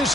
This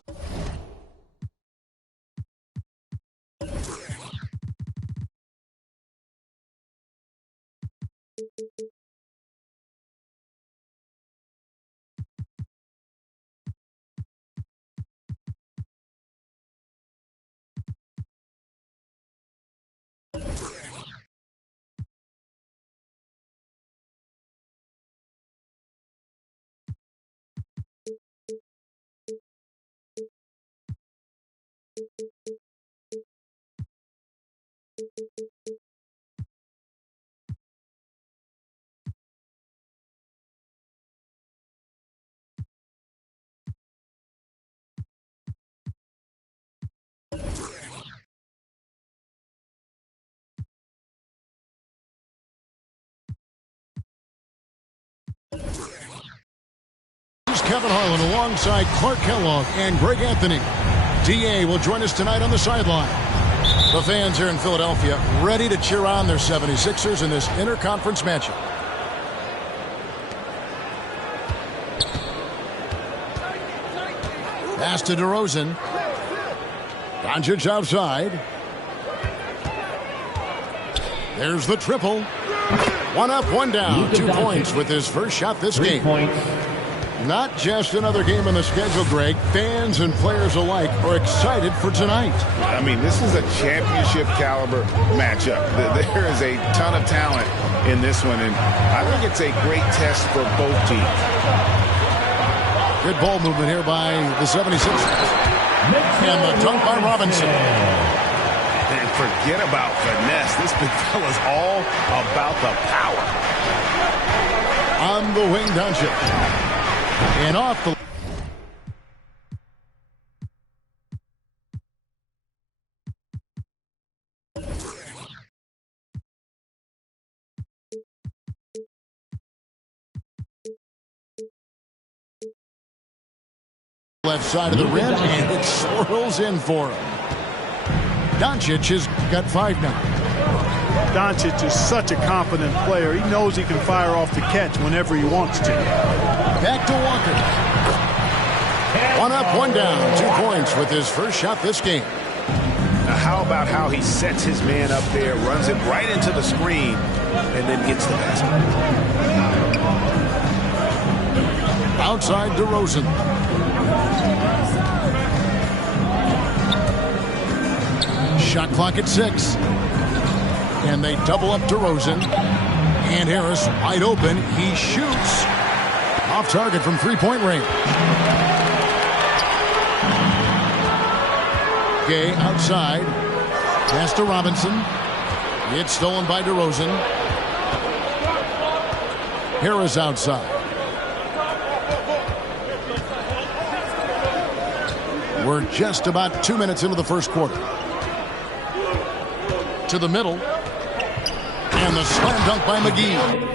is Kevin Harlan alongside Clark Kellogg and Greg Anthony. DA will join us tonight on the sideline. The fans here in Philadelphia ready to cheer on their 76ers in this interconference matchup. Pass to DeRozan. Doncic outside. There's the triple. One up, one down. 2 points with his first shot this game. Not just another game on the schedule, Greg. Fans and players alike are excited for tonight. I mean, this is a championship caliber matchup. There is a ton of talent in this one, and I think it's a great test for both teams. Good ball movement here by the 76ers. And the dunk by Robinson. And forget about finesse. This big fella's all about the power. On the wing, Doncic. And off the left side of the rim, and it swirls in for him. Doncic has got 5 now. Doncic is such a confident player. He knows he can fire off the catch whenever he wants to. Back to Walker. 1 up, 1 down. 2 points with his first shot this game. Now, how about how he sets his man up there, runs it right into the screen, and then gets the basket. Outside DeRozan. Shot clock at 6. And they double up DeRozan. And Harris wide open. He shoots. Off target from 3-point range. Gay outside. Pass to Robinson. It's stolen by DeRozan. Harris outside. We're just about 2 minutes into the first quarter. To the middle. And the slam dunk by McGee.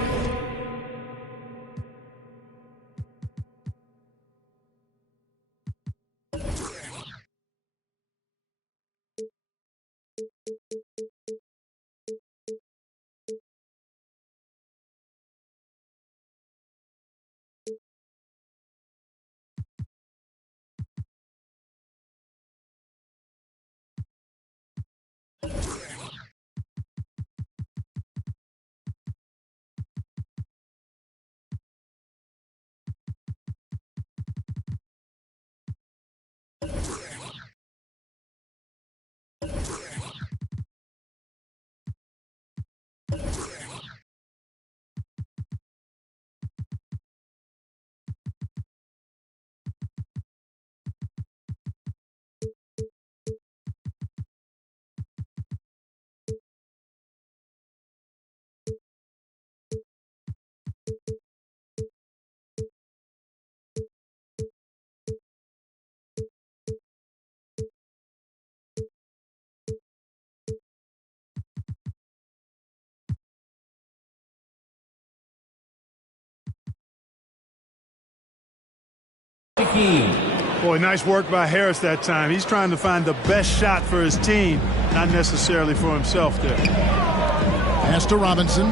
Boy, nice work by Harris that time. He's trying to find the best shot for his team, not necessarily for himself there. Pass to Robinson.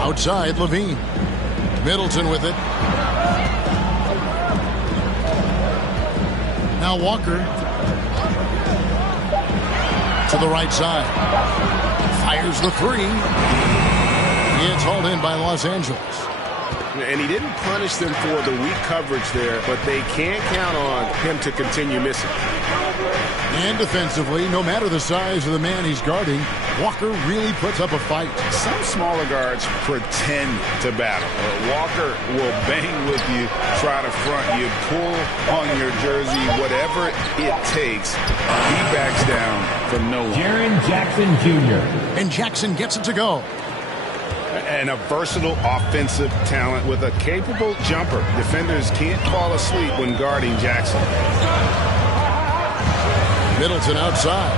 Outside, Levine. Middleton with it. Now Walker to the right side. Fires the three. It's hauled in by Los Angeles. And he didn't punish them for the weak coverage there, but they can't count on him to continue missing. And defensively, no matter the size of the man he's guarding, Walker really puts up a fight. Some smaller guards pretend to battle. Walker will bang with you, try to front you, pull on your jersey, whatever it takes. He backs down from no one. Jaren Jackson Jr. And Jackson gets it to go. And a versatile offensive talent with a capable jumper. Defenders can't fall asleep when guarding Jackson. Middleton outside.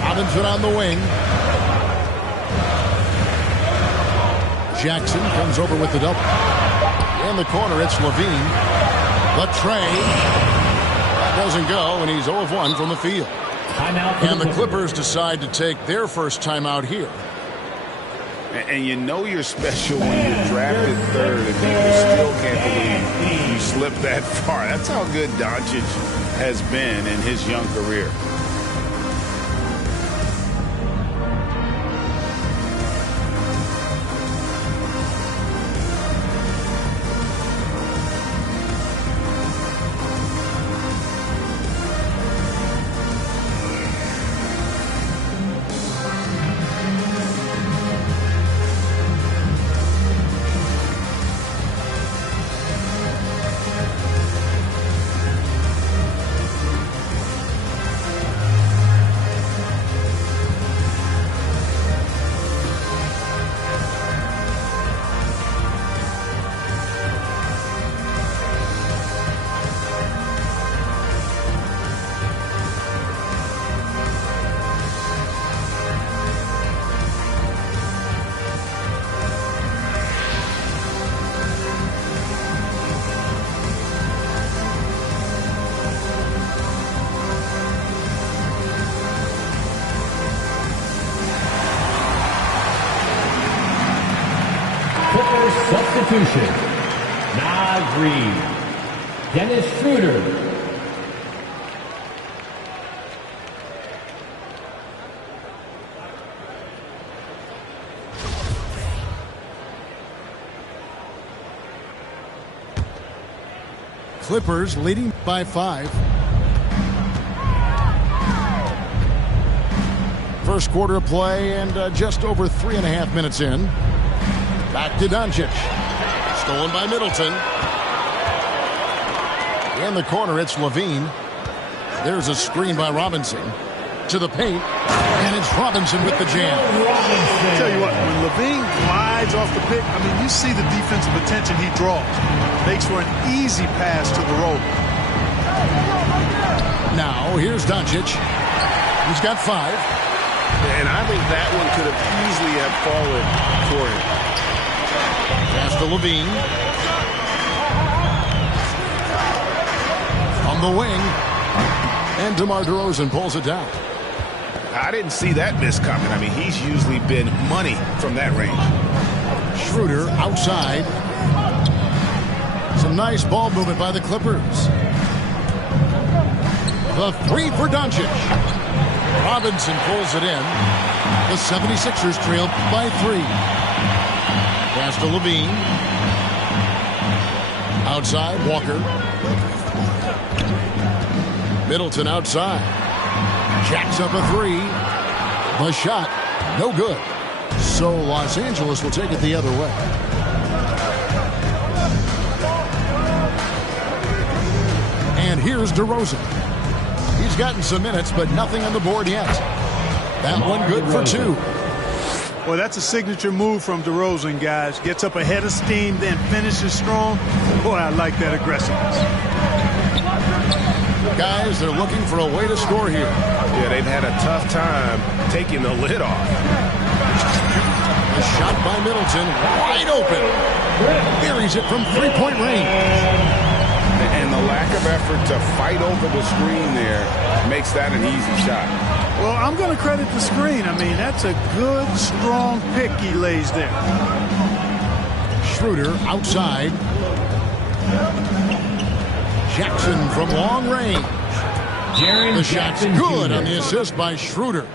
Robinson on the wing. Jackson comes over with the double. In the corner, it's Levine. The tray. That doesn't go, and he's 0 of 1 from the field. And the Clippers decide to take their first timeout here. And you know you're special when you're drafted third and people still can't believe you slipped that far. That's how good Doncic has been in his young career. Substitution. Naz Reid. Dennis Schroeder. Clippers leading by 5. First quarter of play and just over 3.5 minutes in. Back to Doncic. Stolen by Middleton. In the corner, it's Levine. There's a screen by Robinson. To the paint. And it's Robinson with the jam. I'll tell you what, when Levine glides off the pick, I mean, you see the defensive attention he draws. Makes for an easy pass to the roller. Now, here's Doncic. He's got 5. And I think that one could have easily have fallen for him. Pass to Levine. On the wing. And DeMar DeRozan pulls it down. I didn't see that miss coming. I mean, he's usually been money from that range. Schroeder outside. Some nice ball movement by the Clippers. The 3 for Doncic. Robinson pulls it in. The 76ers trail by 3. Pass to Levine. Outside, Walker. Middleton outside. Jacks up a 3. The shot, no good. So Los Angeles will take it the other way. And here's DeRozan. He's gotten some minutes, but nothing on the board yet. That one good for 2. Well, that's a signature move from DeRozan, guys. Gets up ahead of steam, then finishes strong. Boy, I like that aggressiveness. Guys, they're looking for a way to score here. Yeah, they've had a tough time taking the lid off. A shot by Middleton, wide open. Buries it from 3-point range. And the lack of effort to fight over the screen there makes that an easy shot. Well, I'm going to credit the screen. I mean, that's a good, strong pick he lays there. Schroeder outside. Jackson from long range. The shot's good on the assist by Schroeder.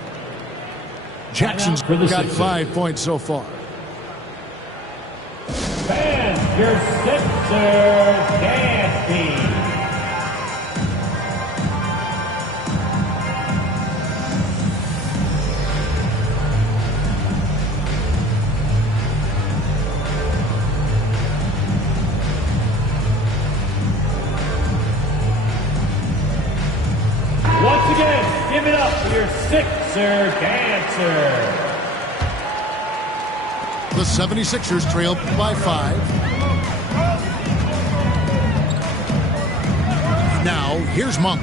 Jackson's got 5 points so far. And your Sixers Dinasty. Once again, give it up for your Sixer dancer. The 76ers trail by 5. Now, here's Monk.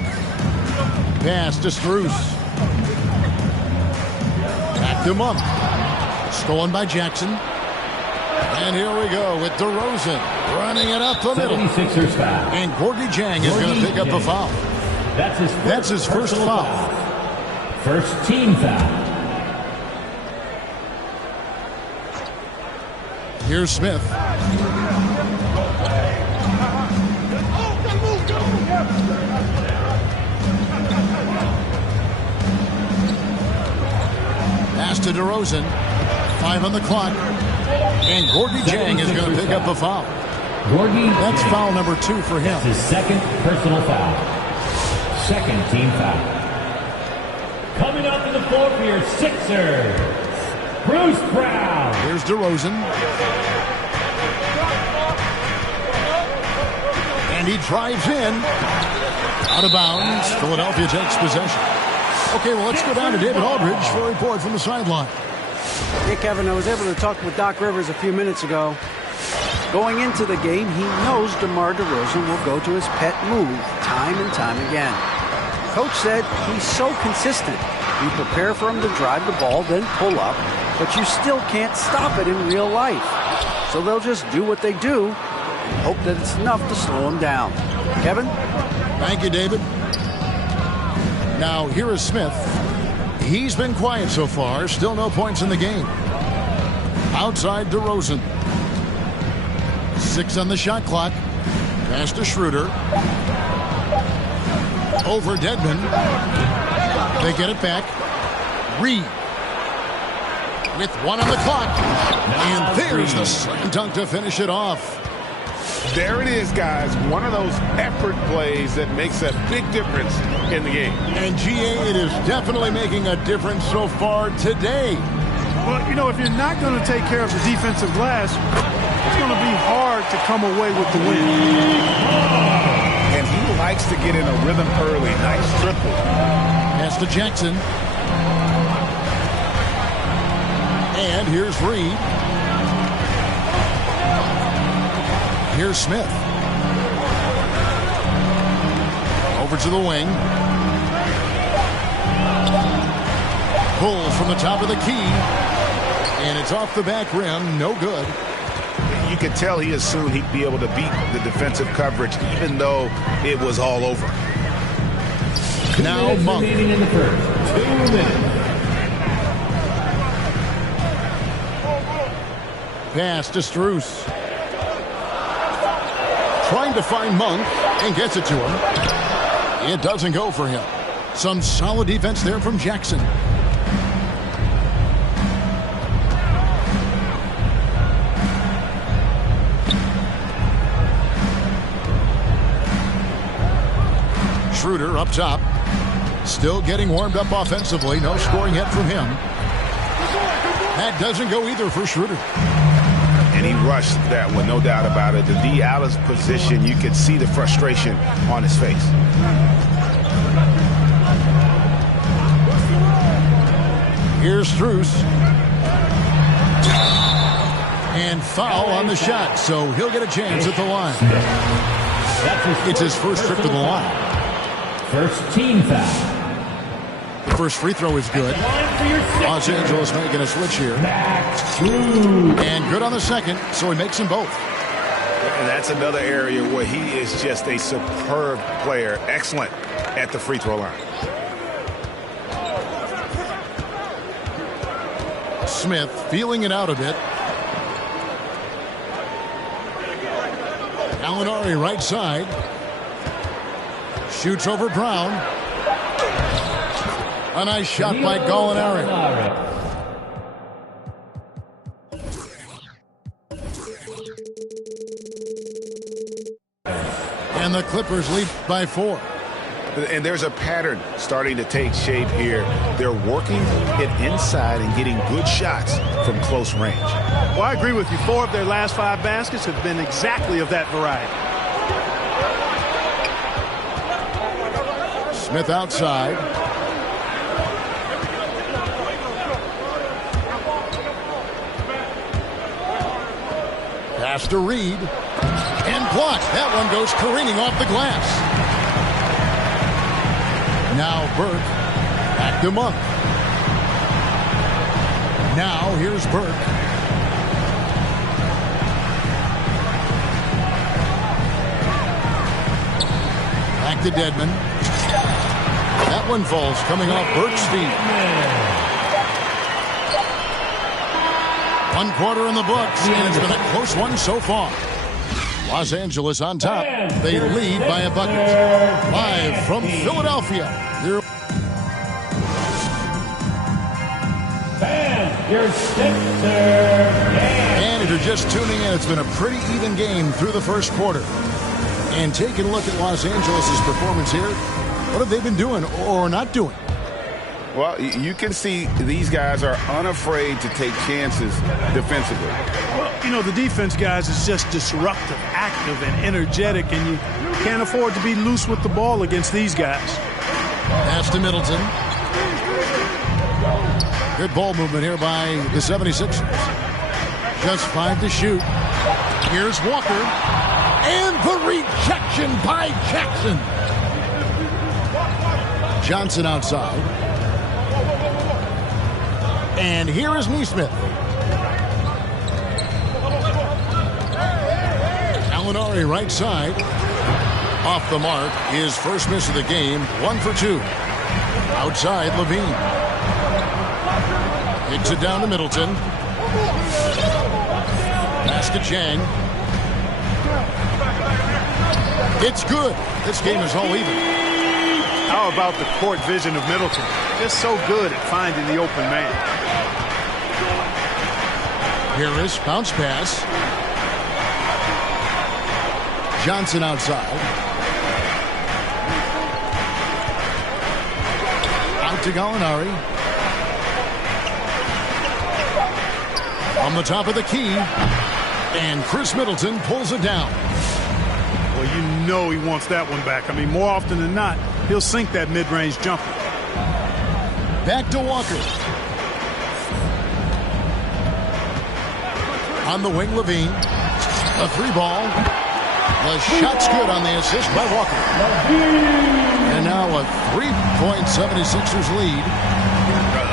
Pass to Strus. Back to Monk. Stolen by Jackson. And here we go with DeRozan running it up the middle. 76ers foul. And Gorgie Jang is going to pick up the foul. That's his first foul. First team foul. Here's Smith. Pass to DeRozan. 5 on the clock. And Gorgie Jang is going to pick up a foul. That's foul number 2 for him. That's his second personal foul. Second team foul. Coming up to the floor for your Sixers, Bruce Brown. Here's DeRozan. And he drives in. Out of bounds. Philadelphia takes possession. Okay, well, let's go down to David Aldridge for a report from the sideline. Hey, Kevin, I was able to talk with Doc Rivers a few minutes ago. Going into the game, he knows DeMar DeRozan will go to his pet move time and time again. Coach said he's so consistent. You prepare for him to drive the ball, then pull up, but you still can't stop it in real life. So they'll just do what they do and hope that it's enough to slow him down. Kevin? Thank you, David. Now, here is Smith. He's been quiet so far. Still no points in the game. Outside DeRozan. 6 on the shot clock. Pass to Schroeder. Over Dedmon. They get it back. Reed. With 1 on the clock. And there's the slam dunk to finish it off. There it is, guys. One of those effort plays that makes a big difference in the game. And GA, it is definitely making a difference so far today. Well, you know, if you're not going to take care of the defensive glass, it's going to be hard to come away with the win. And he likes to get in a rhythm early. Nice triple. Pass to Jackson. And here's Reed. Here's Smith. Over to the wing. Pull from the top of the key. And it's off the back rim. No good. You could tell he assumed he'd be able to beat the defensive coverage, even though it was all over. Now Monk. Remaining in the first. 2 minutes. Pass to Strus. Trying to find Monk and gets it to him. It doesn't go for him. Some solid defense there from Jackson. Schroeder up top. Still getting warmed up offensively. No scoring yet from him. That doesn't go either for Schroeder. And he rushed that one, no doubt about it. The D out of position, you could see the frustration on his face. Here's Strus. And foul on the shot, so he'll get a chance at the line. It's his first trip to the line. First team foul. The first free throw is good. Los Angeles making a switch here. And good on the second, so he makes them both. And that's another area where he is just a superb player. Excellent at the free throw line. Smith feeling it out a bit. Gallinari right side. Shoots over Brown. A nice shot by Gallinari. And the Clippers lead by 4. And there's a pattern starting to take shape here. They're working it inside and getting good shots from close range. Well, I agree with you. 4 of their last 5 baskets have been exactly of that variety. Smith outside. Pass to Reed. And blocked. That one goes careening off the glass. Now Burke. Back to Monk. Now here's Burke. Back to Dedmon. That one falls coming off Burke's feet. 1 quarter in the books, and it's been a close one so far. Los Angeles on top. They lead by a bucket. Live from Philadelphia. And if you're just tuning in, it's been a pretty even game through the first quarter. And taking a look at Los Angeles' performance here, what have they been doing or not doing? Well, you can see these guys are unafraid to take chances defensively. Well, you know, the defense, guys, is just disruptive, active, and energetic, and you can't afford to be loose with the ball against these guys. Pass to Middleton. Good ball movement here by the 76ers. Just 5 to shoot. Here's Walker. And the rejection by Jackson. Johnson outside. And here is Neesmith. Gallinari right side. Off the mark. His first miss of the game. 1 for 2. Outside Levine. Kicks it down to Middleton. Pass to Chang. It's good. This game is all even. How about the court vision of Middleton? Just so good at finding the open man. Harris, bounce pass. Johnson outside. Out to Gallinari. On the top of the key. And Chris Middleton pulls it down. Well, you know he wants that one back. I mean, more often than not, he'll sink that mid-range jumper. Back to Walker. On the wing, Levine. A 3-ball. The shot's good on the assist by Walker. And now a 3-point 76ers lead.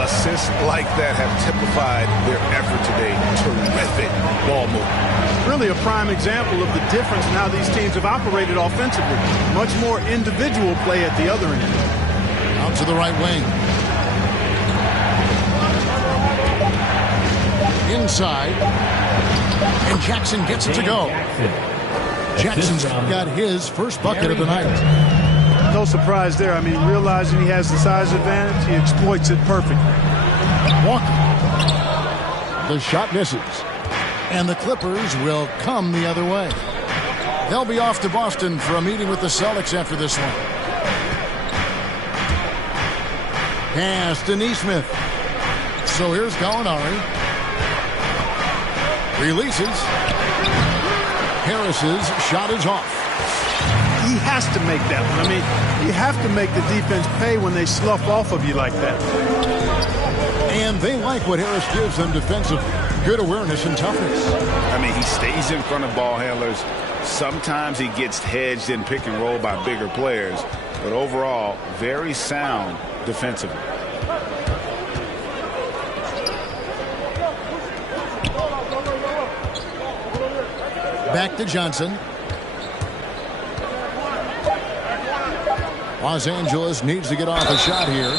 Assists like that have typified their effort today. Terrific ball movement. Really a prime example of the difference in how these teams have operated offensively. Much more individual play at the other end. Out to the right wing. Inside. And Jackson gets it to go. Jackson's got his first bucket of the night. No surprise there. I mean, realizing he has the size advantage, he exploits it perfectly. Walker. The shot misses. And the Clippers will come the other way. They'll be off to Boston for a meeting with the Celtics after this one. Pass to Neesmith. So here's Gallinari. Releases. Harris's shot is off. He has to make that one. I mean, you have to make the defense pay when they slough off of you like that. And they like what Harris gives them defensively. Good awareness and toughness. I mean, he stays in front of ball handlers. Sometimes he gets hedged in pick and roll by bigger players. But overall, very sound defensively. Back to Johnson. Los Angeles needs to get off a shot here.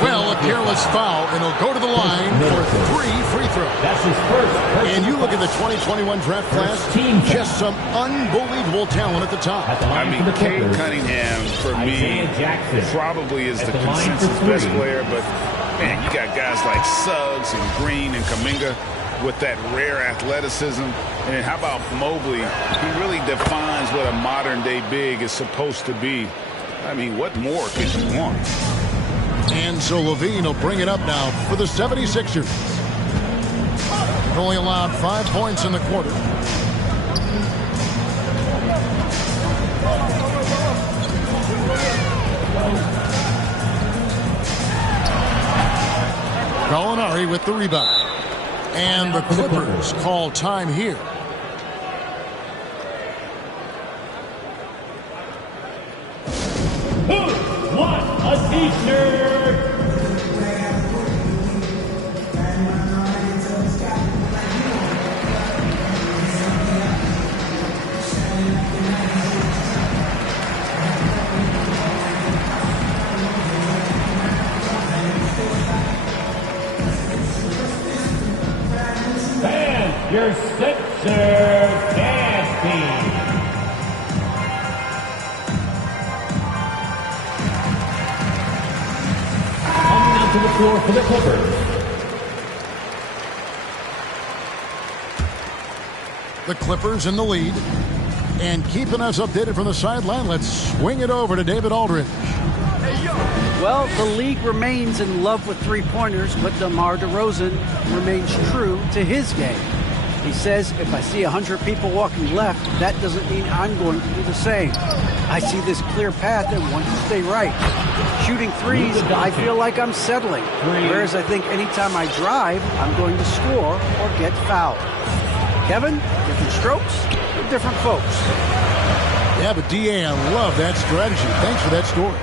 Well, a careless foul, and he'll go to the line for 3 free throws. That's his first. And you look at the 2021 draft class, just some unbelievable talent at the top. I mean, Cade Cunningham, for me, probably is the consensus best player. But, man, you got guys like Suggs and Green and Kuminga with that rare athleticism. And how about Mobley? He really defines what a modern-day big is supposed to be. I mean, what more could you want? And so Levine will bring it up now for the 76ers. Only allowed 5 points in the quarter. Gallinari with the rebound. And the Clippers call time here. Who wants a t-shirt? And your Sixers dance team. To the floor for the Clippers. The Clippers in the lead. And keeping us updated from the sideline, let's swing it over to David Aldridge. Well, the league remains in love with three-pointers, but DeMar DeRozan remains true to his game. He says, if I see 100 people walking left, that doesn't mean I'm going to do the same. I see this clear path and want to stay right. Shooting threes, I feel like I'm settling. Whereas I think anytime I drive, I'm going to score or get fouled. Kevin, different strokes for different folks. Yeah, but D.A., I love that strategy. Thanks for that story.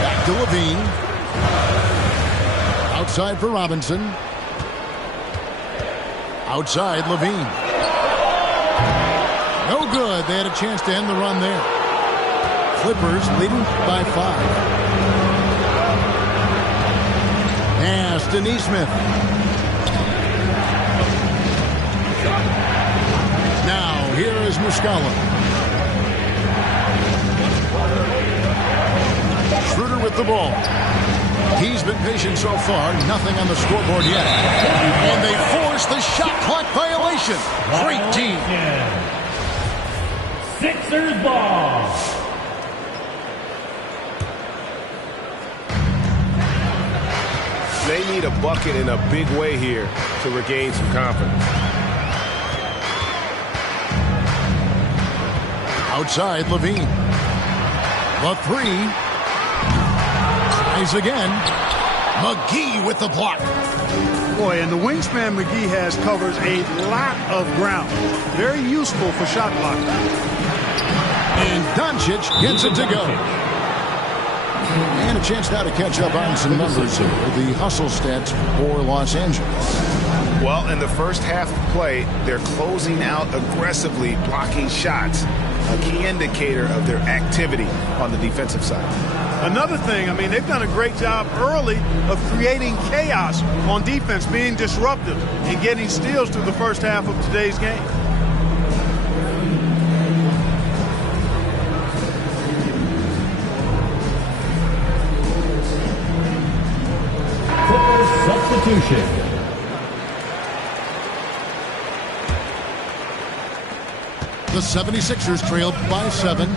Back to Levine. Outside for Robinson. Outside, Levine. No good. They had a chance to end the run there. Clippers leading by 5. Pass to Nesmith. Now, here is Muscala. Schroeder with the ball. He's been patient so far. Nothing on the scoreboard yet. And they force the shot clock violation. Great team. Sixers ball. They need a bucket in a big way here to regain some confidence. Outside, Levine. The 3. Tries again. McGee with the block. Boy, and the wingspan McGee has covers a lot of ground. Very useful for shot blocking. And Doncic gets it to go. And a chance now to catch up on some numbers here. The hustle stats for Los Angeles. Well, in the first half of play, they're closing out aggressively, blocking shots. A key indicator of their activity on the defensive side. Another thing, I mean, they've done a great job early of creating chaos on defense, being disruptive and getting steals through the first half of today's game. Substitution. The 76ers trailed by 7.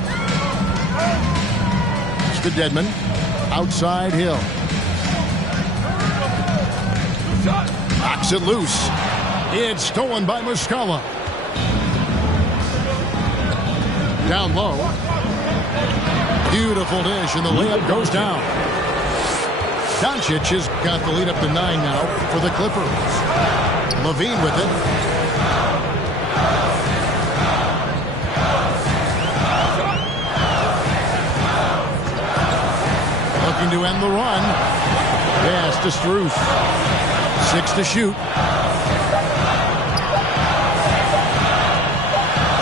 It's to Dedmon. Outside Hill. Knocks it loose. It's stolen by Muscala. Down low. Beautiful dish, and the layup goes down. Doncic has got the lead up to 9 now for the Clippers. Levine with it. Looking to end the run. Pass to Strus. 6 to shoot.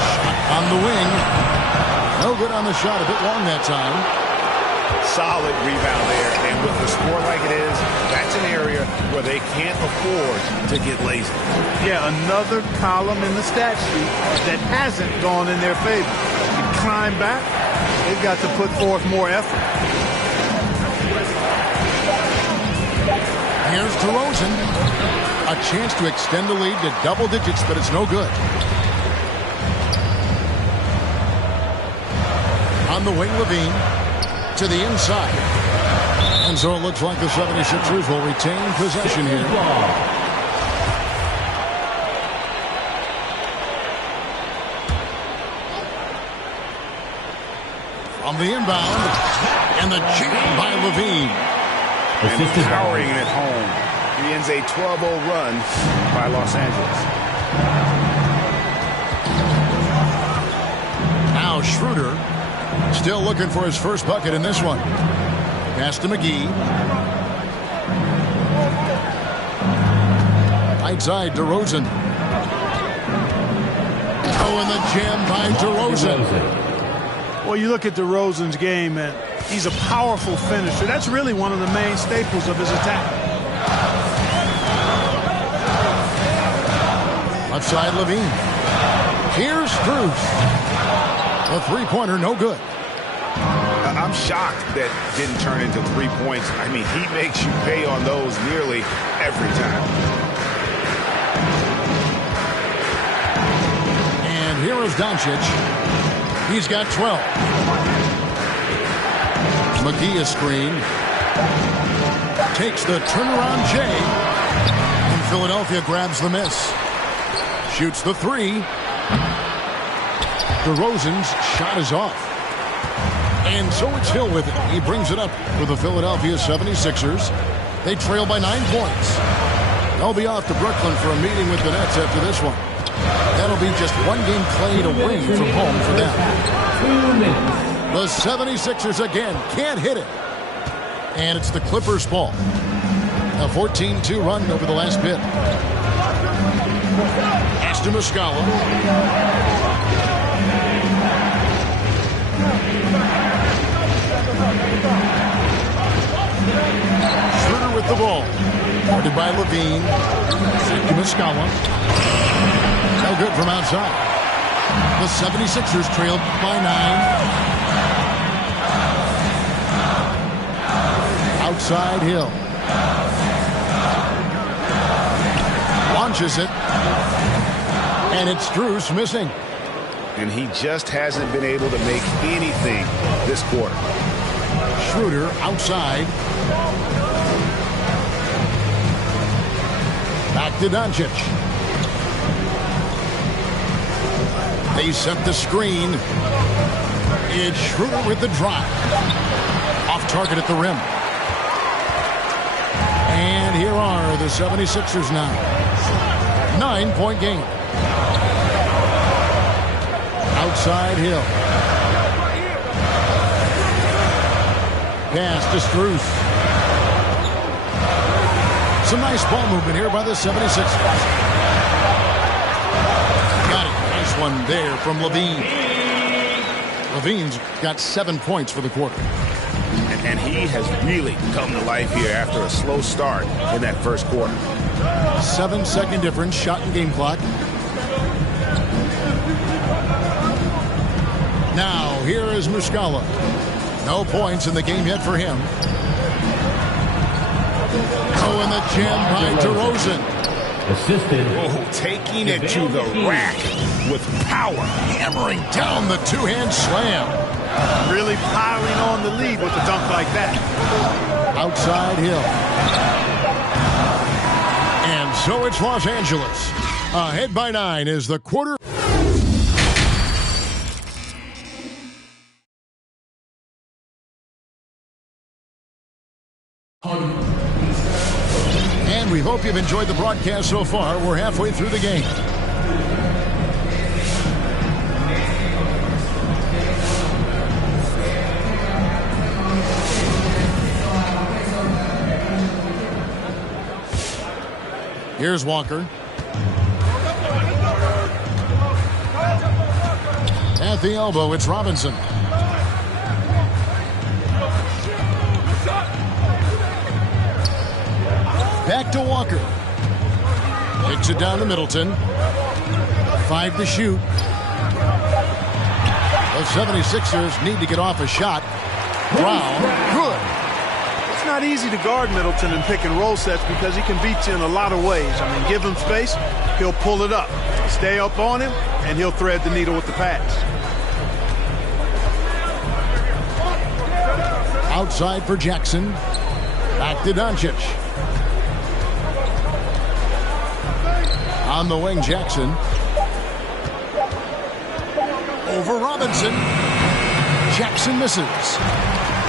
Shot on the wing. No good on the shot. A bit long that time. Solid rebound there. And with the score like it is, that's an area where they can't afford to get lazy. Yeah, another column in the stat sheet that hasn't gone in their favor. You climb back, they've got to put forth more effort. Here's DeRozan. A chance to extend the lead to double digits, but it's no good. On the wing, Levine to the inside. And so it looks like the 76ers will retain possession here. On the inbound. And the jam by Levine. And powering it home. He ends a 12-0 run by Los Angeles. Now Schroeder still looking for his first bucket in this one. Pass to McGee. Right side, DeRozan. Oh, and the jam by DeRozan. Well, you look at DeRozan's game, and he's a powerful finisher. That's really one of the main staples of his attack. Left side, Levine. Here's Strus. A three-pointer, no good. I'm shocked that didn't turn into 3 points. I mean, he makes you pay on those nearly every time. And here is Doncic. He's got 12. McGee is screen. Takes the turnaround J. And Philadelphia grabs the miss. Shoots the three. DeRozan's shot is off. And so it's Hill with it. He brings it up for the Philadelphia 76ers. They trail by 9 points. They'll be off to Brooklyn for a meeting with the Nets after this one. That'll be just one game played away from home for them. The 76ers again can't hit it. And it's the Clippers' ball. A 14-2 run over the last bit. Pass to Muscala. Schroeder with the ball. Guarded by Levine. Sent to Muscala. No good from outside. The 76ers trailed by 9. Outside Hill. Launches it. And it's Strus missing. And he just hasn't been able to make anything this quarter. Schroeder outside. Back to Doncic. They set the screen. It's Schroeder with the drive. Off target at the rim. And here are the 76ers now. 9-point game. Outside Hill. Pass to Strus. Some nice ball movement here by the 76ers. Got it. Nice one there from Levine. Levine's got 7 points for the quarter. And he has really come to life here after a slow start in that first quarter. 7-second difference, shot and game clock. Now, here is Muscala. No points in the game yet for him. Oh, and the jam by DeRozan. Assisted. Oh, taking it to the rack with power. Hammering down the two-hand slam. Really piling on the lead with a dunk like that. Outside Hill. And so it's Los Angeles. Ahead by 9 is the quarter. And we hope you've enjoyed the broadcast so far. We're halfway through the game. Here's Walker. At the elbow, it's Robinson. Back to Walker. Takes it down to Middleton. 5 to shoot. The 76ers need to get off a shot. Brown, good. It's not easy to guard Middleton in pick and roll sets because he can beat you in a lot of ways. I mean, give him space, he'll pull it up. Stay up on him, and he'll thread the needle with the pass. Outside for Jackson. Back to Doncic. On the wing, Jackson. Over Robinson. Jackson misses.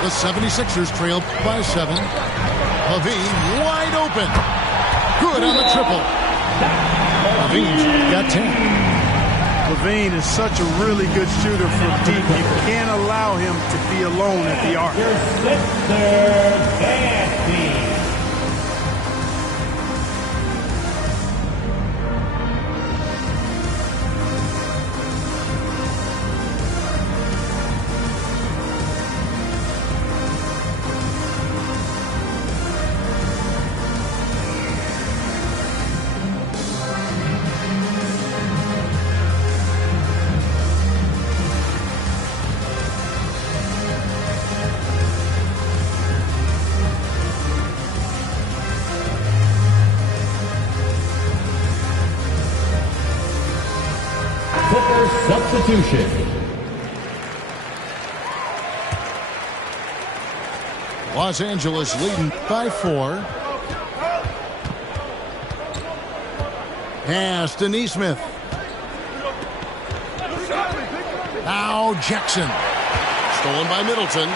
The 76ers trail by 7. Levine wide open. Good on the triple. Levine's got 10. Levine is such a really good shooter from deep. You can't allow him to be alone at the arc. Your Sixers, Dinasty. Substitution. Los Angeles leading by 4. Pass to Nesmith. Now Jackson. Stolen by Middleton.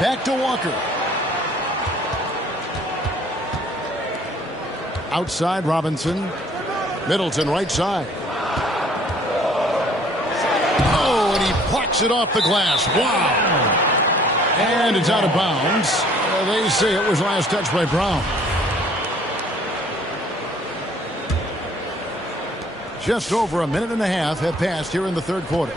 Back to Walker. Outside Robinson. Middleton right side. Oh, and he plucks it off the glass. Wow. And it's out of bounds. They say it was last touched by Brown. Just over a minute and a half have passed here in the third quarter.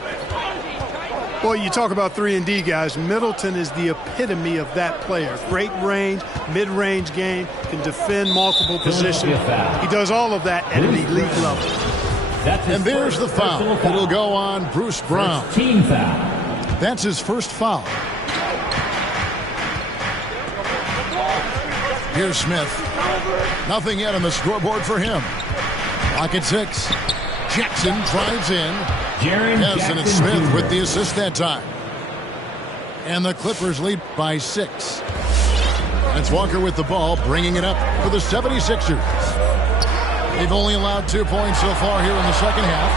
Boy, you talk about 3-and-D guys. Middleton is the epitome of that player. Great range, mid-range game, can defend multiple positions. He does all of that at an elite level. And there's the foul. It'll go on Bruce Brown. Team foul. That's his first foul. Here's Smith. Nothing yet on the scoreboard for him. Clock at 6. Jackson drives in. Yes, and it's Smith with the assist that time. And the Clippers lead by 6. It's Walker with the ball, bringing it up for the 76ers. They've only allowed 2 points so far here in the second half.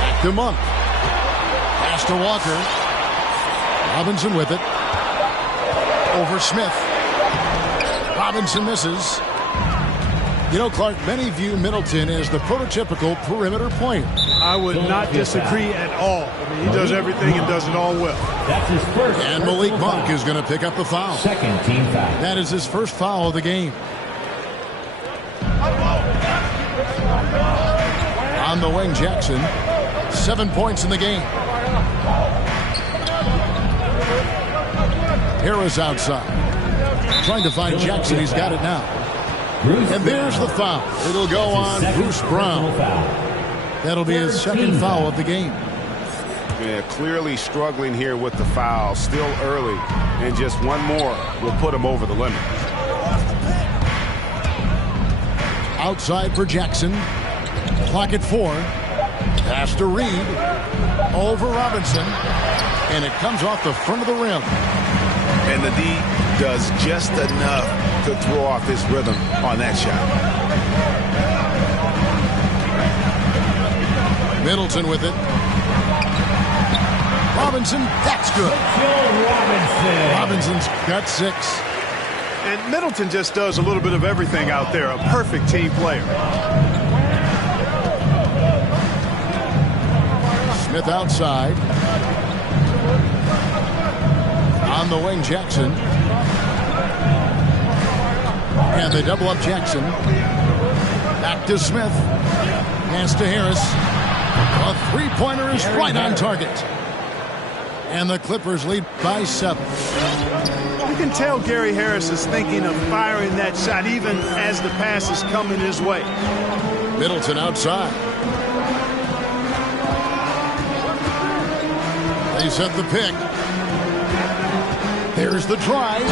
Back to Monk. Pass to Walker. Robinson with it. Over Smith. Robinson misses. You know, Clark, many view Middleton as the prototypical perimeter point. I would not disagree at all. I mean, he does everything and does it all well. That's his first. And Malik Monk is going to pick up the foul. Second team foul. That is his first foul of the game. On the wing, Jackson. 7 points in the game. Harris outside. Trying to find Jackson. He's got it now. And there's the foul. It'll go on Bruce Brown. That'll be his second foul of the game. Yeah, clearly struggling here with the foul. Still early. And just one more will put him over the limit. Outside for Jackson. Clock at 4. Pass to Reed. Over Robinson. And it comes off the front of the rim. And the D does just enough to throw off his rhythm on that shot. Middleton with it. Robinson, that's good. Robinson's got 6. And Middleton just does a little bit of everything out there. A perfect team player. Smith outside. On the wing, Jackson. And they double up Jackson. Back to Smith. Pass to Harris. A three-pointer is right on target. And the Clippers lead by 7. You can tell Gary Harris is thinking of firing that shot even as the pass is coming his way. Middleton outside. They set the pick. There's the drive.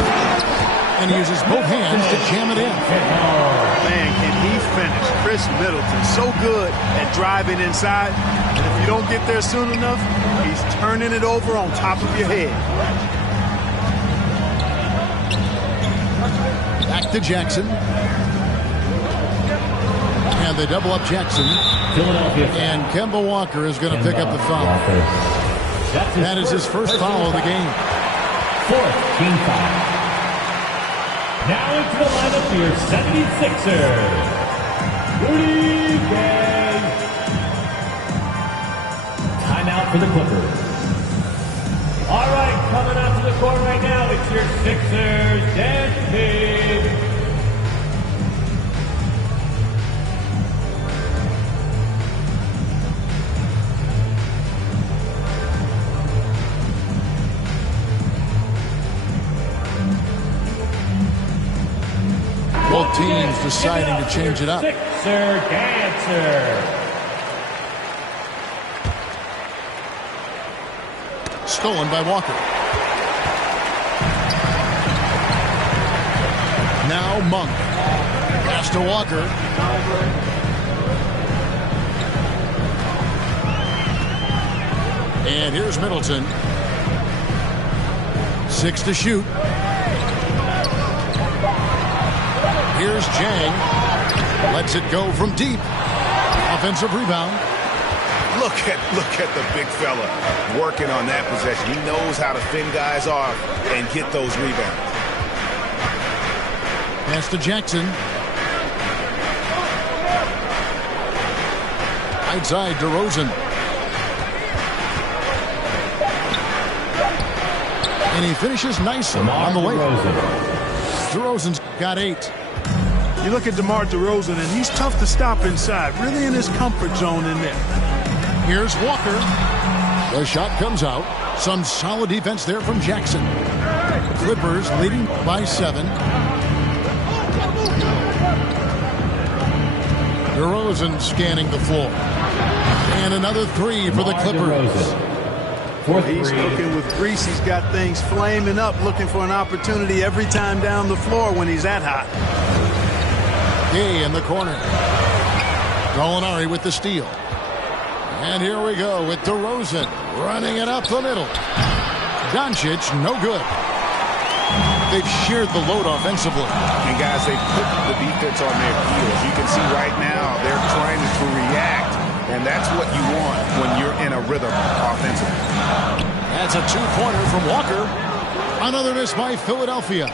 And he uses both hands to jam it in. Man, can he finish. Chris Middleton, so good at driving inside. And if you don't get there soon enough, he's turning it over on top of your head. Back to Jackson. And they double up Jackson. Philadelphia. And Kemba Walker is going to pick up the foul. That is his first foul of the game. 4th team foul. Now into the lineup for your 76ers. Rudy Gay. Timeout for the Clippers. All right, coming out to the court right now, it's your Sixers, Denby. Both teams deciding to change it up. Sixer dancer. Stolen by Walker. Now Monk. Pass to Walker. And here's Middleton. 6 to shoot. Here's Jang. Lets it go from deep. Offensive rebound. Look at the big fella working on that possession. He knows how to fend guys off and get those rebounds. Pass to Jackson. Outside DeRozan. And he finishes nicely on the way. DeRozan's got 8. You look at DeMar DeRozan, and he's tough to stop inside. Really in his comfort zone in there. Here's Walker. The shot comes out. Some solid defense there from Jackson. Clippers leading by 7. DeRozan scanning the floor. And another 3 for the Clippers. He's cooking with grease. He's got things flaming up, looking for an opportunity every time down the floor when he's that hot. Gay in the corner. Gallinari with the steal. And here we go with DeRozan running it up the middle. Doncic, no good. They've shared the load offensively. And guys, they put the defense on their heels. You can see right now they're trying to react, and that's what you want when you're in a rhythm offensively. That's a 2-pointer from Walker. Another miss by Philadelphia.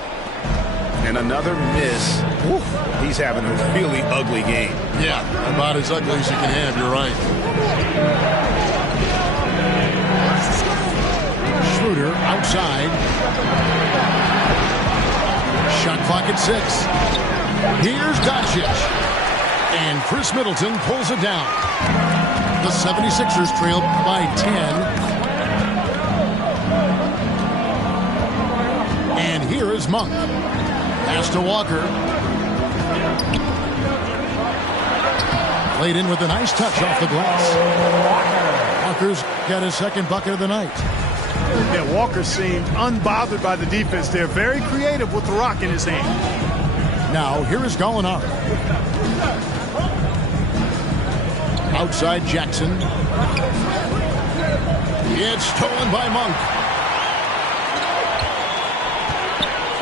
And another miss. Woo. He's having a really ugly game. Yeah, about as ugly as you can have, you're right. Schroeder outside. Shot clock at 6. Here's Doncic. And Chris Middleton pulls it down. The 76ers trail by 10. And here is Monk. Pass to Walker. Played in with a nice touch off the glass. Walker's got his second bucket of the night. Yeah, Walker seemed unbothered by the defense there. Very creative with the rock in his hand. Now, here is Gallinari. Outside Jackson. It's stolen by Monk.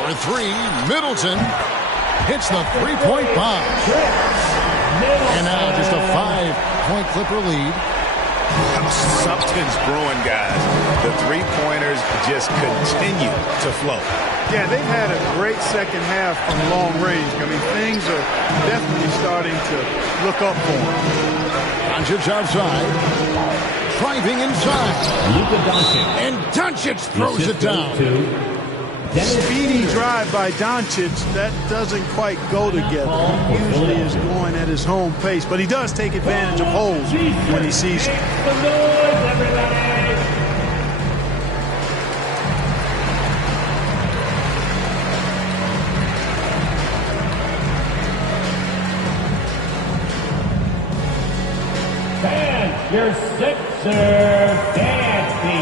For 3, Middleton hits the 3-point bomb. And now just a 5-point Clipper lead. Something's brewing, guys. The three-pointers just continue to flow. Yeah, they've had a great second half from long range. I mean, things are definitely starting to look up for them. Doncic outside. Driving inside. Luka Doncic. And Doncic throws it down. Speedy drive by Doncic. That doesn't quite go together. He usually is going at his home pace, but he does take advantage of holes when he sees them. Your Sixer, Dancy.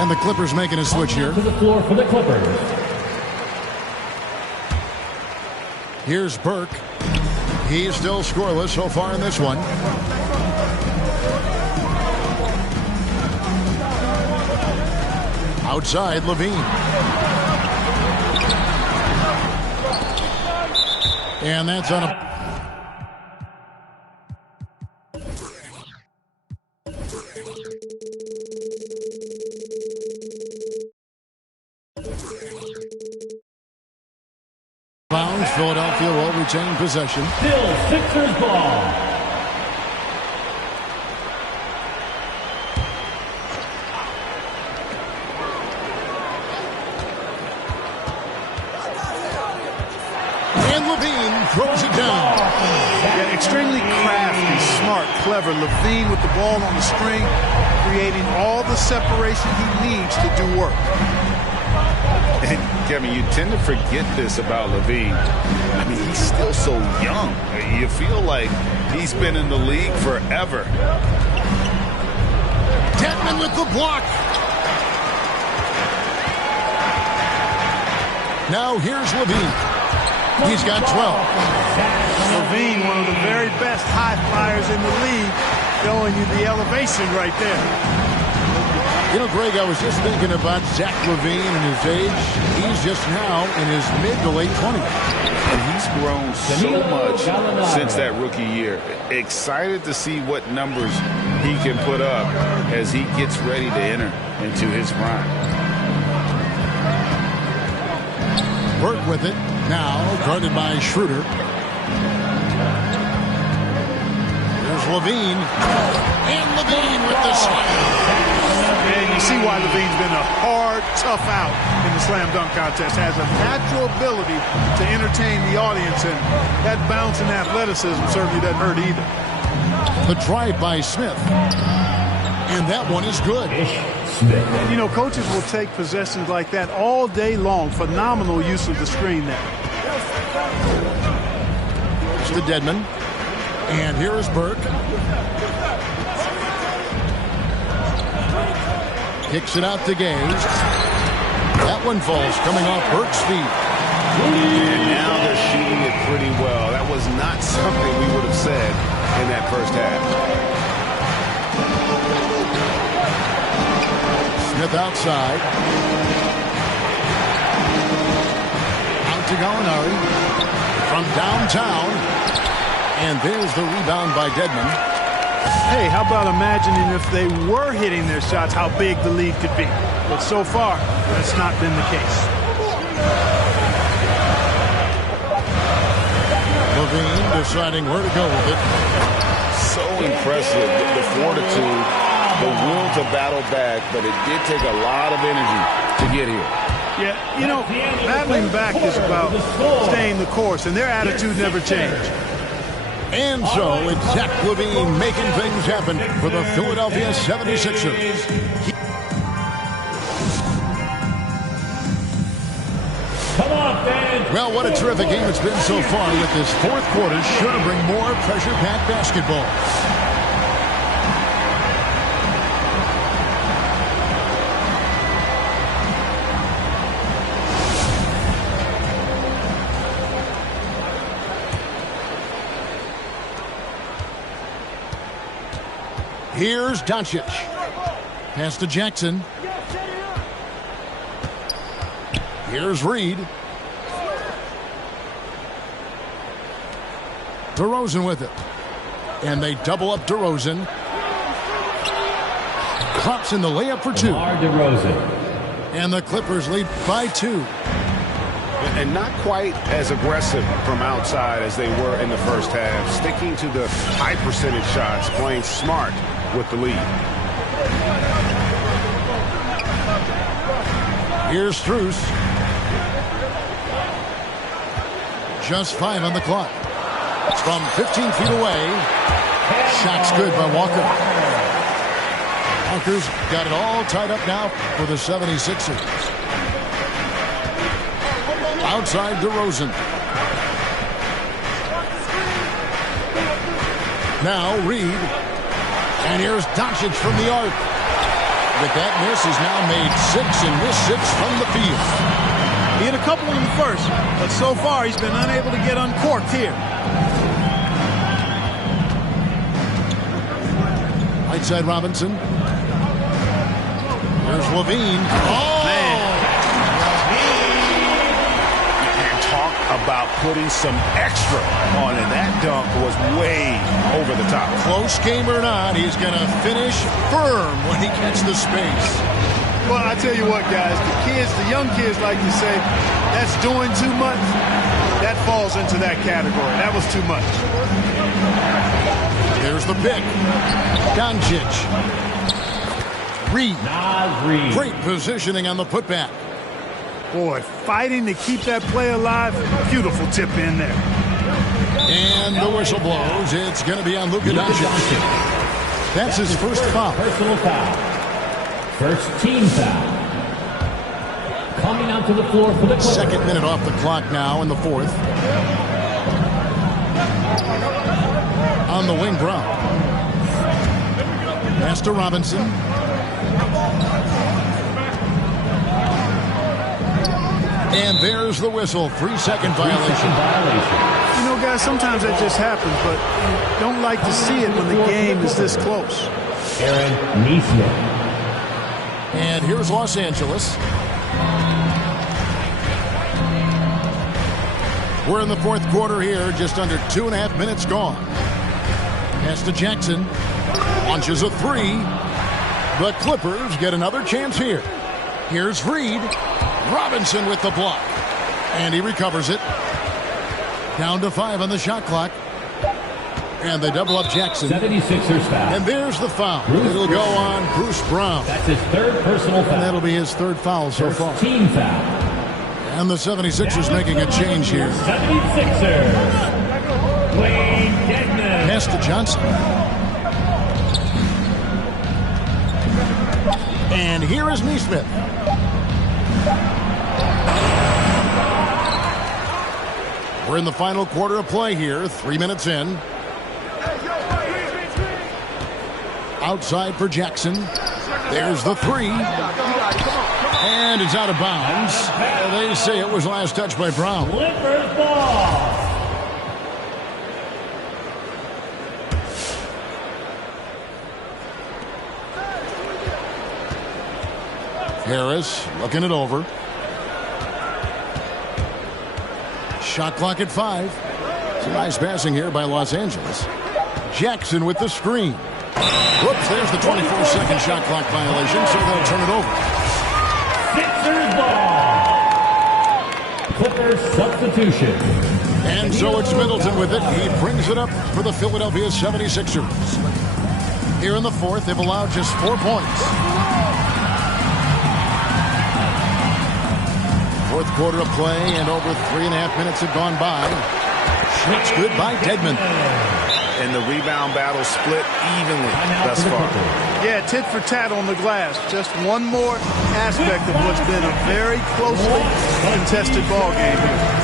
And the Clippers making a switch here. To the floor for the Clippers. Here's Burke. He's still scoreless so far in this one. Outside, Levine. And that's on a... Philadelphia will retain possession. Still Sixers ball. And Levine throws it down. Yeah, extremely crafty, smart, clever. Levine with the ball on the string, creating all the separation he needs to do work. And Kevin, you tend to forget this about Levine. I mean, he's still so young. You feel like he's been in the league forever. Dedmon with the block. Now here's Levine. He's got 12. Levine, one of the very best high flyers in the league, showing you the elevation right there. You know, Greg, I was just thinking about Zach LaVine and his age. He's just now in his mid to late 20s. And he's grown so much since that rookie year. Excited to see what numbers he can put up as he gets ready to enter into his prime. Burke with it. Now guarded by Schroeder. There's Levine. And Levine with the slam. And you see why Levine's been a hard, tough out in the slam dunk contest. Has a natural ability to entertain the audience, and that bounce and athleticism certainly doesn't hurt either. The drive by Smith. And that one is good. And, you know, coaches will take possessions like that all day long. Phenomenal use of the screen there. It's to Dedmon. And here is Burke. Kicks it out to Gage. That one falls coming off Burke's feet. And now they're shooting it pretty well. That was not something we would have said in that first half. Smith outside. Out to Gallinari. From downtown. And there's the rebound by Dedmon. Hey, how about imagining if they were hitting their shots, how big the lead could be. But so far, that's not been the case. Levine deciding where to go with it. So impressive, the fortitude, the will to battle back, but it did take a lot of energy to get here. Yeah, you know, battling back is about staying the course, and their attitude never changed. And so it's Zach LaVine making things happen for the Philadelphia 76ers. Come on, fans. Well, what a terrific game it's been so far with this fourth quarter. Sure to bring more pressure-packed basketball. Here's Doncic. Pass to Jackson. Here's Reed. DeRozan with it. And they double up DeRozan. Pops in the layup for two. DeRozan. And the Clippers lead by 2. And not quite as aggressive from outside as they were in the first half. Sticking to the high percentage shots, playing smart with the lead. Here's Strus. Just 5 on the clock. From 15 feet away. Shot's good by Walker. Walker's got it all tied up now for the 76ers. Outside DeRozan. Now Reed. And here's Doncic from the arc. With that miss, he's now made 6 and missed 6 from the field. He hit a couple in the first, but so far he's been unable to get uncorked here. Right side Robinson. There's Levine. Oh, man. And talk about putting some extra on it. That dunk was way over the top. Close game or not, he's going to finish firm when he gets the space. Well, I tell you what, guys, the young kids like to say, that's doing too much. That falls into that category. That was too much. There's the pick. Doncic. Reed. Great positioning on the putback. Boy, fighting to keep that play alive. Beautiful tip in there. And the whistle blows. It's going to be on Luka Doncic. That's his first foul. Personal foul. First team foul. Coming out to the floor for the Clippers. 2nd minute off the clock now in the 4th. On the wing, Brown. Pass to Robinson. And there's the whistle. 3-second violation. You know, guys, sometimes that just happens, but you don't like to see it when the game is this close. Aaron Neesmith. And here's Los Angeles. We're in the 4th quarter here. Just under 2.5 minutes gone. Pass to Jackson. Launches a 3. The Clippers get another chance here. Here's Reed. Robinson with the block. And he recovers it. Down to 5 on the shot clock. And they double up Jackson. 76ers foul. And there's the foul. It'll go on Bruce Brown. That's his 3rd personal foul. And that'll be his 3rd foul so far. Team foul. And the 76ers making a change here. 76ers. Wayne Dedman. Pass to Johnson. And here is Neesmith. We're in the final quarter of play here. 3 minutes in. Outside for Jackson. There's the 3. And it's out of bounds. They say it was last touched by Brown. Clippers ball. Harris looking it over. Shot clock at 5. Some nice passing here by Los Angeles. Jackson with the screen. Whoops, there's the 24-second shot clock violation, so they'll turn it over. Sixers ball. Clippers substitution. And so it's Middleton with it. He brings it up for the Philadelphia 76ers. Here in the 4th, they've allowed just 4 points. 4th quarter of play, and over 3.5 minutes have gone by. Shots good by Dedman. And the rebound battle split evenly thus far. Yeah, tit for tat on the glass. Just one more aspect of what's been a very closely contested ball game here.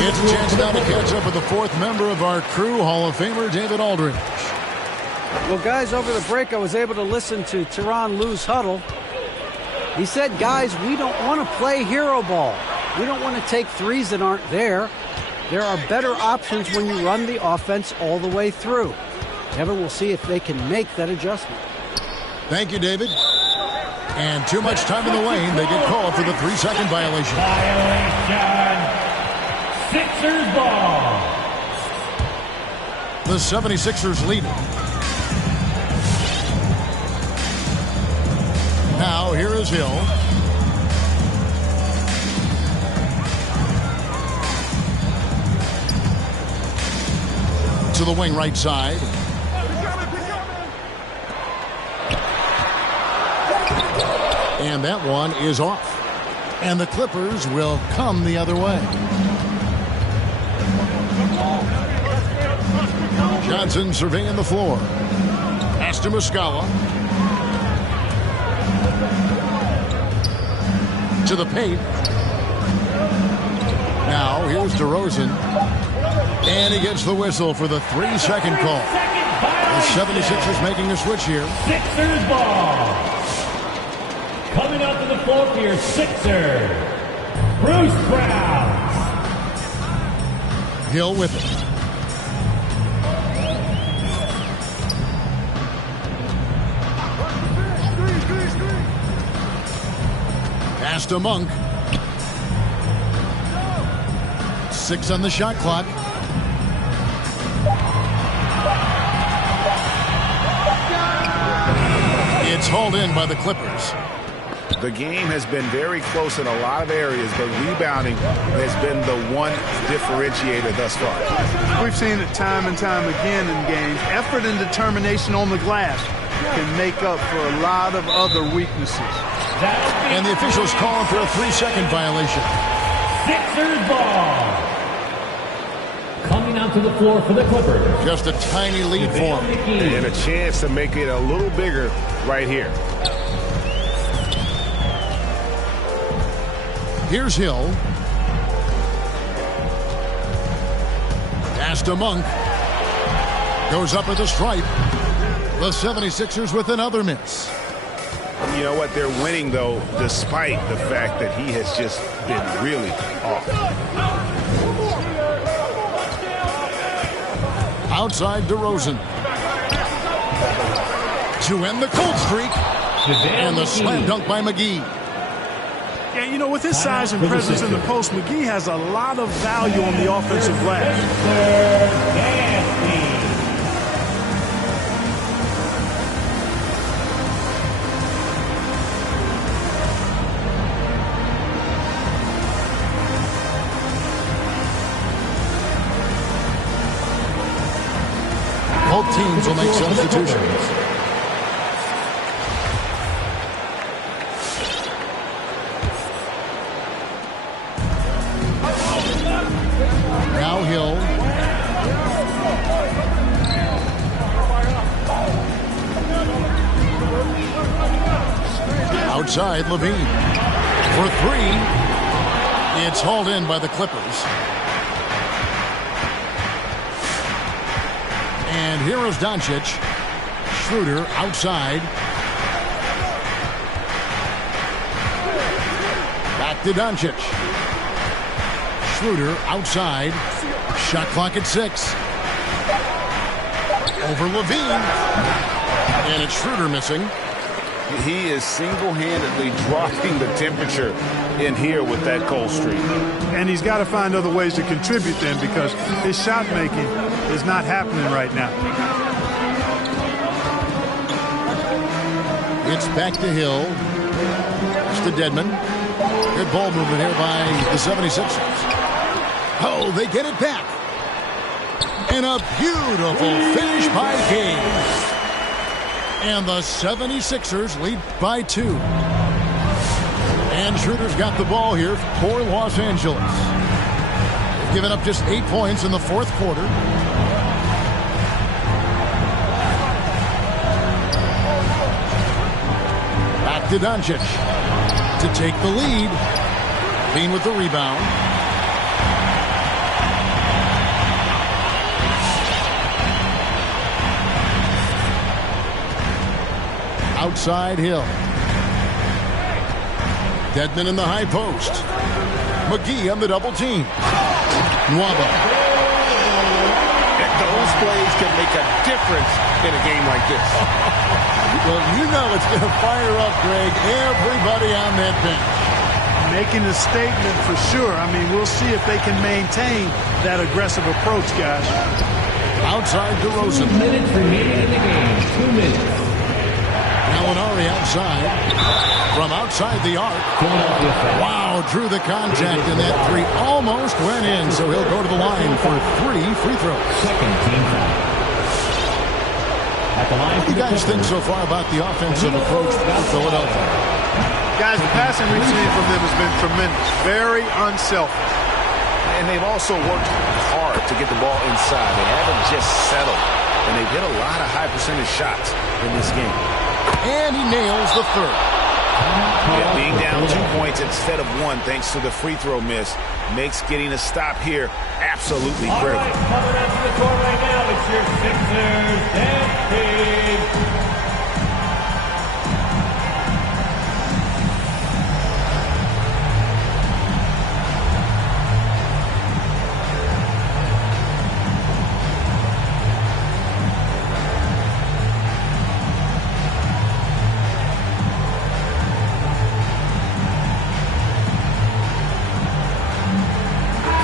It's a chance now to catch up with the 4th member of our crew, Hall of Famer David Aldridge. Well, guys, over the break, I was able to listen to Tyronn Lue's huddle. He said, guys, we don't want to play hero ball. We don't want to take threes that aren't there. There are better options when you run the offense all the way through. Kevin, we'll see if they can make that adjustment. Thank you, David. And too much time in the lane. They get called for the 3-second violation. Sixers ball. The 76ers lead it. here is Hill. To the wing right side. And that one is off. And the Clippers will come the other way. Johnson surveying the floor. Pass to Muscala. To the paint. Now here's DeRozan. And he gets the whistle for the 3-second call. The 76ers making a switch here. Sixers ball. Coming out to the floor for your Sixers, Bruce Brown. Hill with it. Pass to Monk. 6 on the shot clock. It's hauled in by the Clippers. The game has been very close in a lot of areas, but rebounding has been the one differentiator thus far. We've seen it time and time again in games. Effort and determination on the glass can make up for a lot of other weaknesses. And the officials calling for a 3-second violation. Sixers ball. Coming out to the floor for the Clippers. Just a tiny lead for him. And a chance to make it a little bigger right here. Here's Hill. Pass to Monk. Goes up at the stripe. The 76ers with another miss. You know what? They're winning, though, despite the fact that he has just been really off. Outside DeRozan. To end the cold streak. And the slam dunk by McGee. Yeah, you know, with his size and presence in the post, McGee has a lot of value on the offensive glass. Both teams will make substitutions. Now Hill. Outside Levine. For 3. It's hauled in by the Clippers. And here is Doncic. Schroeder outside. Back to Doncic. Schroeder outside. Shot clock at 6. Over Levine. And it's Schroeder missing. He is single-handedly dropping the temperature in here with that cold streak. And he's got to find other ways to contribute then, because his shot making is not happening right now. It's back to Hill. It's to Dedmon. Good ball movement here by the 76ers. Oh, they get it back. And a beautiful finish by Gage. And the 76ers lead by 2. And Schroeder's got the ball here for Los Angeles. They've given up just 8 points in the 4th quarter. Back to Doncic to take the lead. Bean with the rebound. Outside Hill. Dedmon in the high post. McGee on the double team. Nwaba. Those plays can make a difference in a game like this. Well, you know it's going to fire up, Greg, everybody on that bench. Making a statement for sure. I mean, we'll see if they can maintain that aggressive approach, guys. Outside DeRozan. 2 minutes remaining in the game. 2 minutes. Gallinari outside. From outside the arc. Wow, drew the contact, and that three almost went in, so he'll go to the line for 3 free throws. Second team foul. At the line. What do you guys think so far about the offensive approach for Philadelphia? Guys, the passing we've seen from them has been tremendous. Very unselfish. And they've also worked hard to get the ball inside. They haven't just settled. And they've hit a lot of high percentage shots in this game. And he nails the third. Yeah, being down 2 points instead of 1 thanks to the free throw miss makes getting a stop here absolutely critical. All right, coming out to the court right now, it's your Sixers and Big.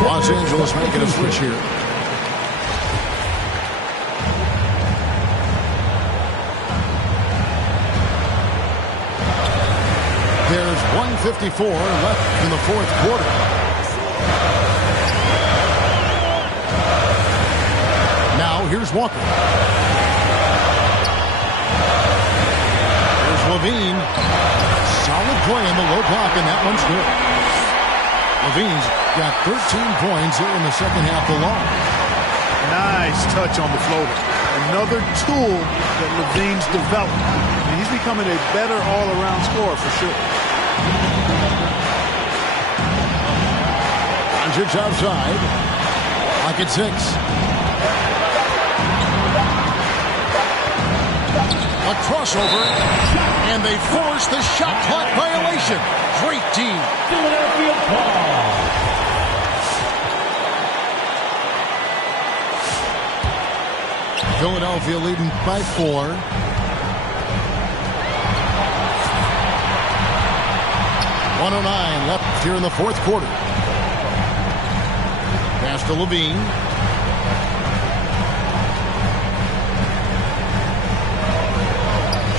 Los Angeles making a switch here. There's 1:54 left in the fourth quarter. Now here's Walker. Here's Levine. Solid play in the low block, and that one's good. Levine's got 13 points here in the second half alone. Nice touch on the floater. Another tool that Levine's developed. And he's becoming a better all-around scorer for sure. Doncic outside. Lock at 6. A crossover. And they force the shot clock violation. Great team. Philadelphia ball. Philadelphia leading by 4. .109 left here in the fourth quarter. Pass to Levine.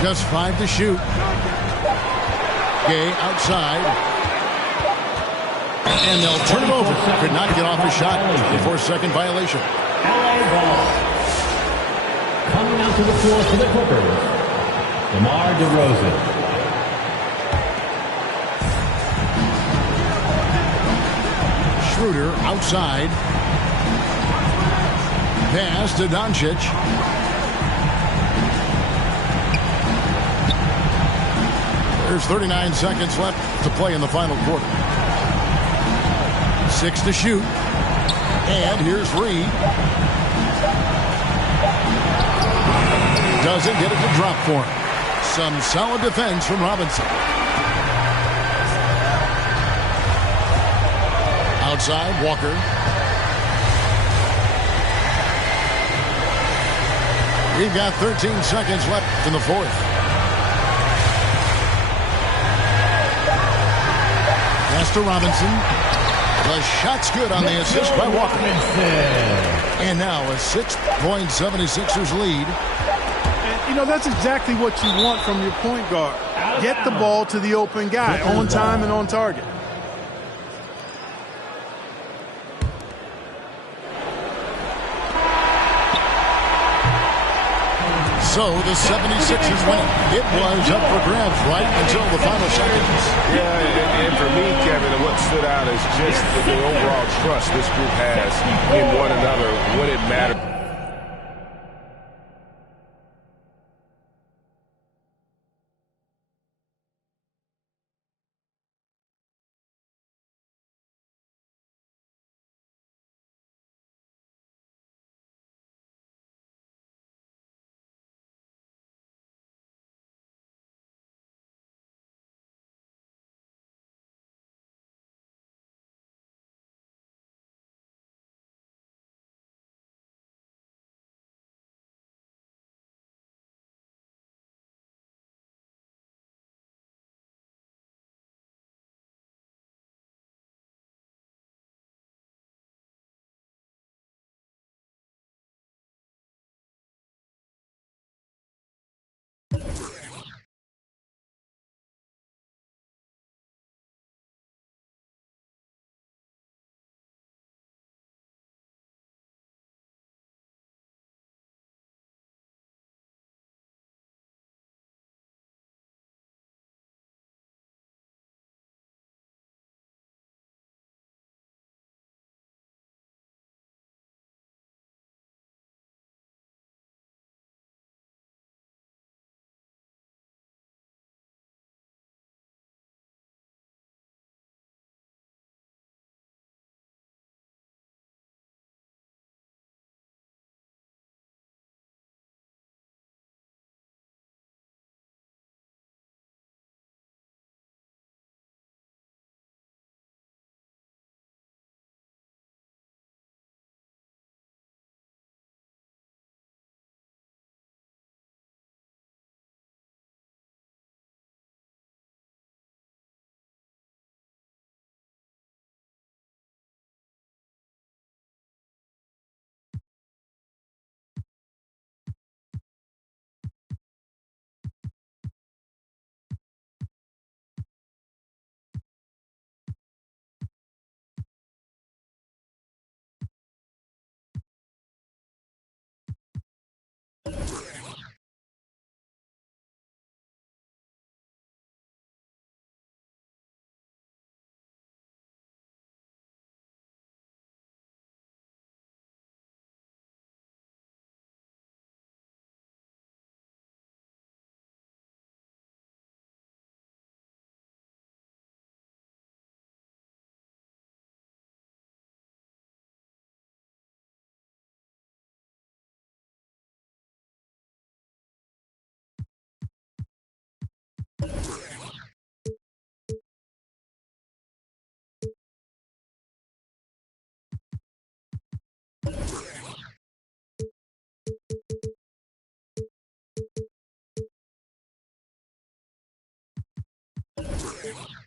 Just 5 to shoot. Gay outside. And they'll turn it over. Could not get off a shot. 24-second violation. LA ball. Coming out to the floor for the Clippers, DeMar DeRozan. Schroeder outside. Pass to Doncic. There's 39 seconds left to play in the final quarter. 6 to shoot. And here's Reed. Doesn't get it to drop for him. Some solid defense from Robinson. Outside, Walker. We've got 13 seconds left in the fourth. Pass to Robinson. The shot's good on the assist by Walker. And now a 6-point 76ers lead. And, you know, that's exactly what you want from your point guard. Get the ball to the open guy on time and on target. So the 76ers win. It was up for grabs right until the final seconds. Yeah, and for me, Kevin, what stood out is just the overall trust this group has in one another when it matters. game.